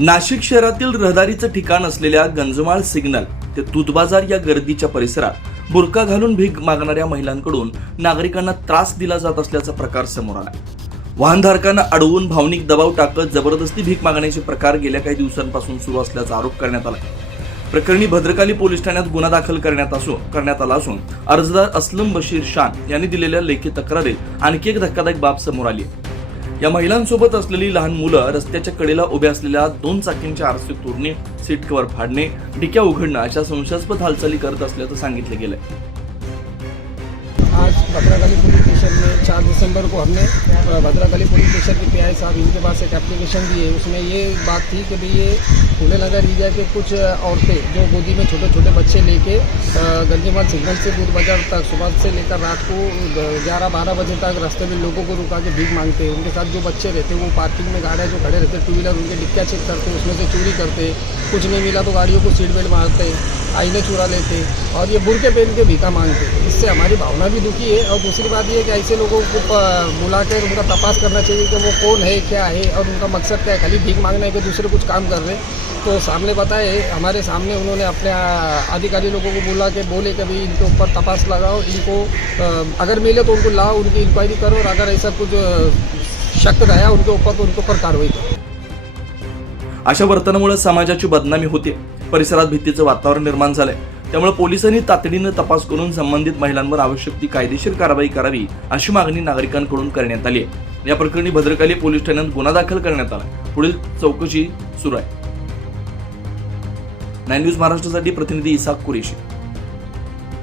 नाशिक शहरातील रहदारीचं ठिकाण असलेल्या गंजमाळ सिग्नल ते दूधबाजार या गर्दीच्या परिसरात बुरका घालून भीक मागणाऱ्या महिलांकडून नागरिकांना त्रास दिला जात असल्याचा प्रकार समोर आला। वाहनधारकांना अडवून भावनिक दबाव टाकत जबरदस्ती भीक मागण्याचे प्रकार गेल्या काही दिवसांपासून सुरू असल्याचा आरोप करण्यात आला। प्रकरणी भद्रकाली पोलीस ठाण्यात गुन्हा दाखल करण्यात आला असून अर्जदार असलम बशीर शान यांनी दिलेल्या लेखी तक्रारीत आणखी एक धक्कादायक बाब समोर आली आहे। या महिलांसोबत असलेली लहान मुलं रस्त्याच्या कडेला उभ्या असलेल्या 2 चाकींचे आरसे तोडणे, सीट कव्हर फाडणे, डिक्या उघडणं अशा संशयास्पद हालचाली करत असल्याचं सांगितलं गेलंय। आज भद्रकाली पुलिस स्टेशन में 4 दिसंबर को हमने भद्रकाली पुलिस स्टेशन के पीआई साहब इनके पास एक एप्लीकेशन दी है। उसमें ये बात थी कि भाई ये फूले नगर एरिया के कुछ औरतें जो गोदी में छोटे छोटे बच्चे लेके गंजमाल सिग्नल से दूध बाजार तक सुबह से लेकर रात को 11-12 बजे तक रास्ते में लोगों को रुका के भीख मांगते हैं। उनके साथ जो बच्चे रहते हैं वो पार्किंग में गाड़ियाँ जो खड़े रहते 2 व्हीलर उनके डिक्कियाँ चेक करते, उसमें से चोरी करते, कुछ नहीं मिला तो गाड़ियों को सीट बेल्ट मारते, आईने चुरा लेते और ये बुरके पहन के भीखा मांगते। इससे हमारी भावना भी दुखी है। और दूसरी बात ये कि ऐसे लोगों को बुलाकर उनका तपास करना चाहिए कि वो कौन है, क्या है और उनका मकसद क्या है। खाली भीख मांगने के दूसरे कुछ काम कर रहे तो सामने बताए, हमारे सामने उन्होंने अपने अधिकारी लोगों को बुला के बोले कि भाई इनके ऊपर तपास लगाओ, इनको अगर मिले तो उनको लाओ, उनकी इंक्वायरी करो और अगर ऐसा कुछ शक रहा उनके ऊपर तो उनके ऊपर कार्रवाई करो। अशा वर्तनामुळे समाजाची बदनामी होते, परिसरात भीतीचं वातावरण निर्माण झालंय। त्यामुळे पोलिसांनी तातडीने तपास करून संबंधित महिलांवर आवश्यक ती कायदेशीर कारवाई करावी अशी मागणी नागरिकांकडून करण्यात आली आहे। या प्रकरणी भद्रकाली पोलीस ठाण्यात गुन्हा दाखल करण्यात आला। पुढील चौकशी सुरू आहे। 9 न्यूज महाराष्ट्रासाठी प्रतिनिधी इसाक कुरेशी।